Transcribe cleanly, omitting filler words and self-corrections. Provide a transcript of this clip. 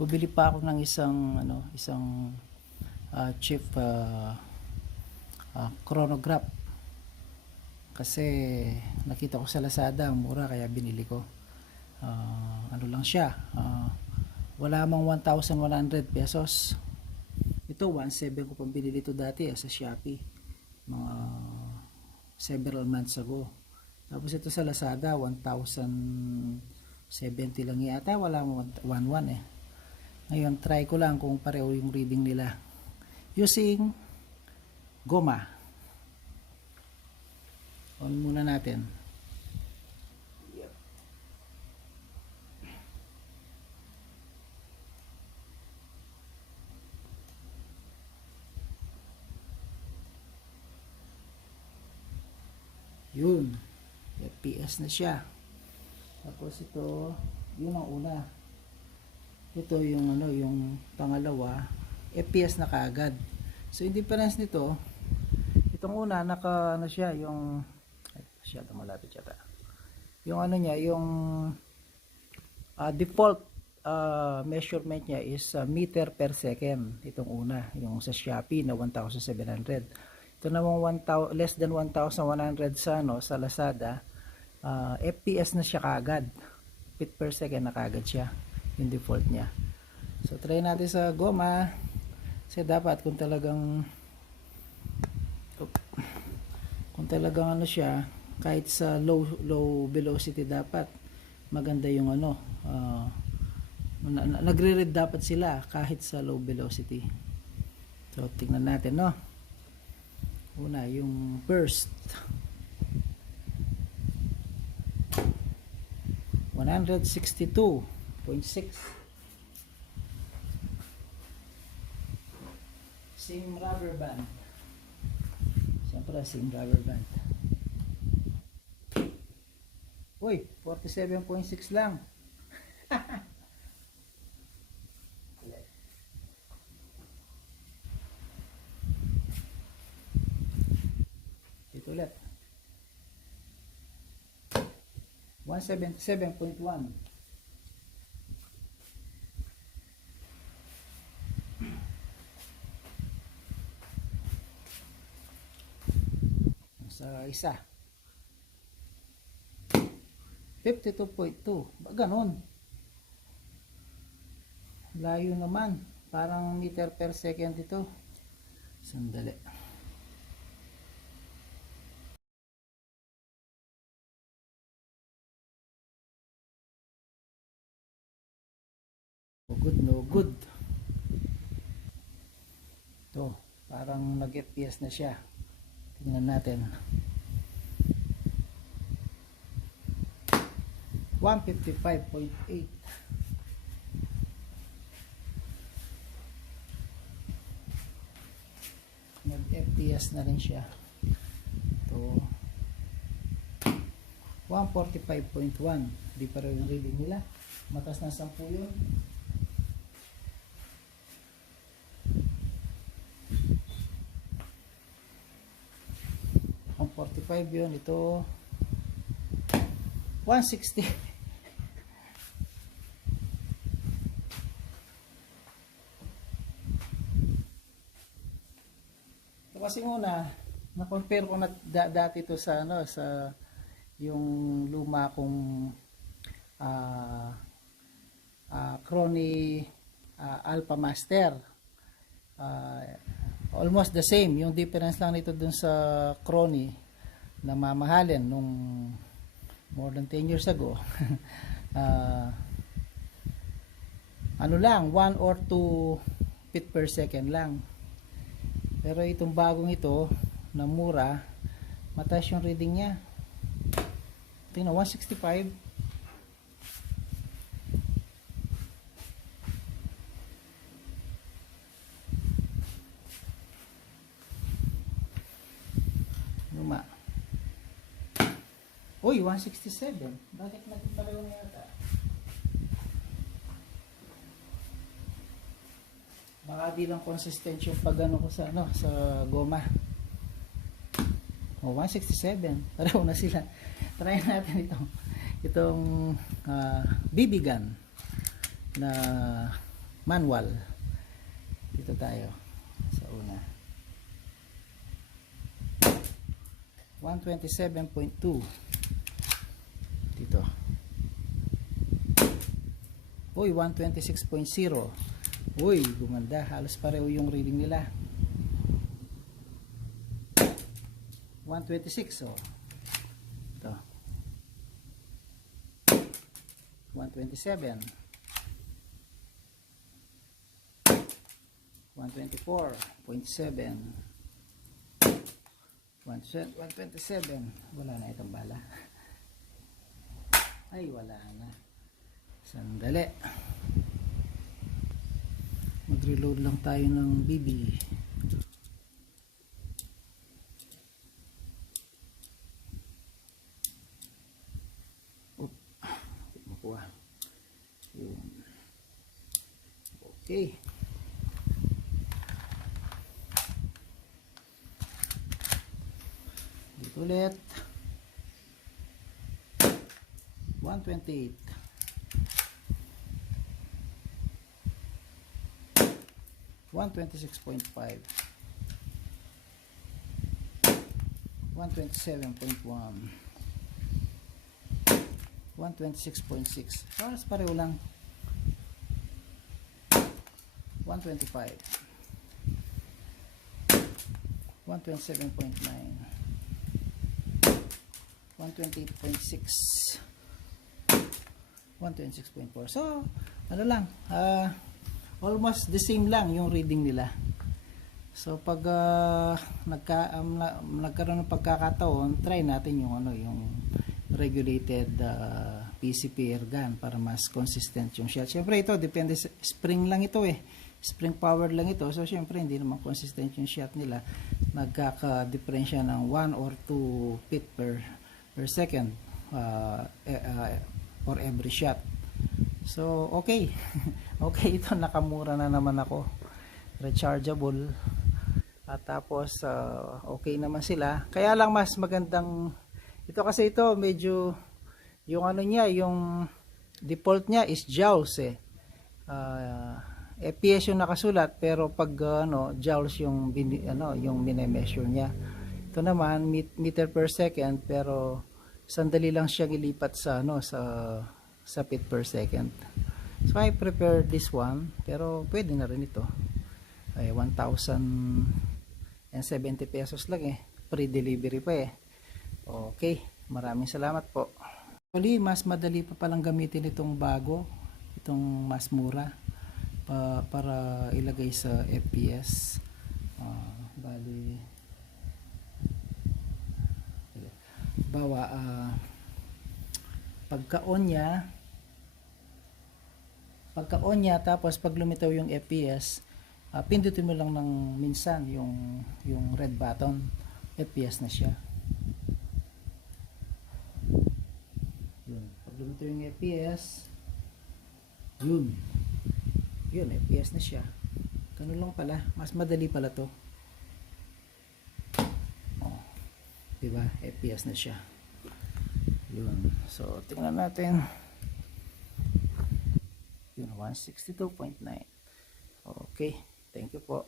Bumili pa ako ng isang cheap chronograph kasi nakita ko sa Lazada mura kaya binili ko. Ano lang siya, wala mang 1,100 pesos. Ito 1,700 ko pang binili ito dati sa Shopee mga several months ago. Tapos ito sa Lazada 1,070 lang yata, wala mo 1,100 eh. Ngayon try ko lang kung pareho yung reading nila using goma. On muna natin. Yun, FPS na siya. Tapos ito, yun ang una. Ito yung yung pangalawa, FPS na kaagad. So yung difference nito, itong una naka siya, yung masyado malapit yata. Yung niya, yung default measurement niya is meter per second. Itong una, yung sa Shopee na 1,700. Ito namang less than 1,100 sa Lazada, FPS na siya kaagad. Feet per second na kaagad siya, yung default niya. So try natin sa goma. Kasi dapat kung talagang siya, kahit sa low velocity dapat maganda yung nagre-read dapat sila kahit sa low velocity. So tingnan natin, no. Una, yung burst 162.6. Same rubber band. Siyempre, same rubber band. Uy, 47.6 lang. Ito ulit. 177.1. Sa isa 52.2. Ba ganon? Layo naman. Parang meter per second ito. Sandali. No good, no good. Ito, parang nag-FPS na siya. Tingnan natin. 155.8. Nag-FPS na rin siya. Ito 145.1. Di pa rin yung reading nila. Matas na 10 yun. Ang 45 yun. Ito 160. Kasi muna na-compare ko na dati ito sa sa yung luma kong Crony Alpha Master. Almost the same. Yung difference lang nito dun sa Crony na mamahalin nung more than 10 years ago. Ano lang, 1 or 2 feet per second lang. Pero itong bagong ito na mura, mataas yung reading niya. Tingnan, 165. Luma. Uy, 167. Bakit nagpareho na yata? Baka di lang consistent yung pagano ko sa sa goma. Oh, 167. Pareho na sila. Try natin itong BB gun na manual. Dito tayo sa una. 127.2 dito. Uy, 126.0. Uy, gumanda. Halos pareho yung reading nila. 126, oh. Ito. 127. 124.7. 127. Wala na itong bala. Ay, wala na. Sandali. Mag-reload lang tayo ng BB. Oop. Makuha. Yun. Okay. Dito ulit. 128. 126.5. 127.1. 126.6. Halos pareho lang. 125. 127.9. 128.6. 126.4. So, ano lang, almost the same lang yung reading nila. So pag nagkaroon ng pagkakataon, try natin yung yung regulated PCP air gun para mas consistent yung shot. Syempre ito depende sa spring lang ito spring power lang ito. So syempre hindi naman consistent yung shot nila. Nagkaka-diferensya ng 1 or 2 feet per second for every shot. So okay. Okay, ito nakamura na naman ako. Rechargeable. At tapos okay naman sila. Kaya lang mas magandang ito kasi ito medyo yung niya, yung default niya is joules FPS yung nakasulat pero pag joules yung yung mini-measure niya. Ito naman meter per second pero sandali lang siyang ilipat sa sa feet per second. So I prefer this one pero pwede na rin ito. Ay 1,070 pesos lang free delivery pa Okay, maraming salamat po. Actually, mas madali pa palang gamitin itong bago, itong mas mura para ilagay sa FPS. Bali bawa pagka-on niya tapos pag lumitaw yung FPS, pindutin mo lang ng minsan yung red button, FPS na siya. Yun, pag lumitaw yung FPS, yun FPS na siya. Ganun lang pala, mas madali pala to. Diba? FPS na siya. Yun. So, tingnan natin. Yun, 162.9. Okay. Thank you po.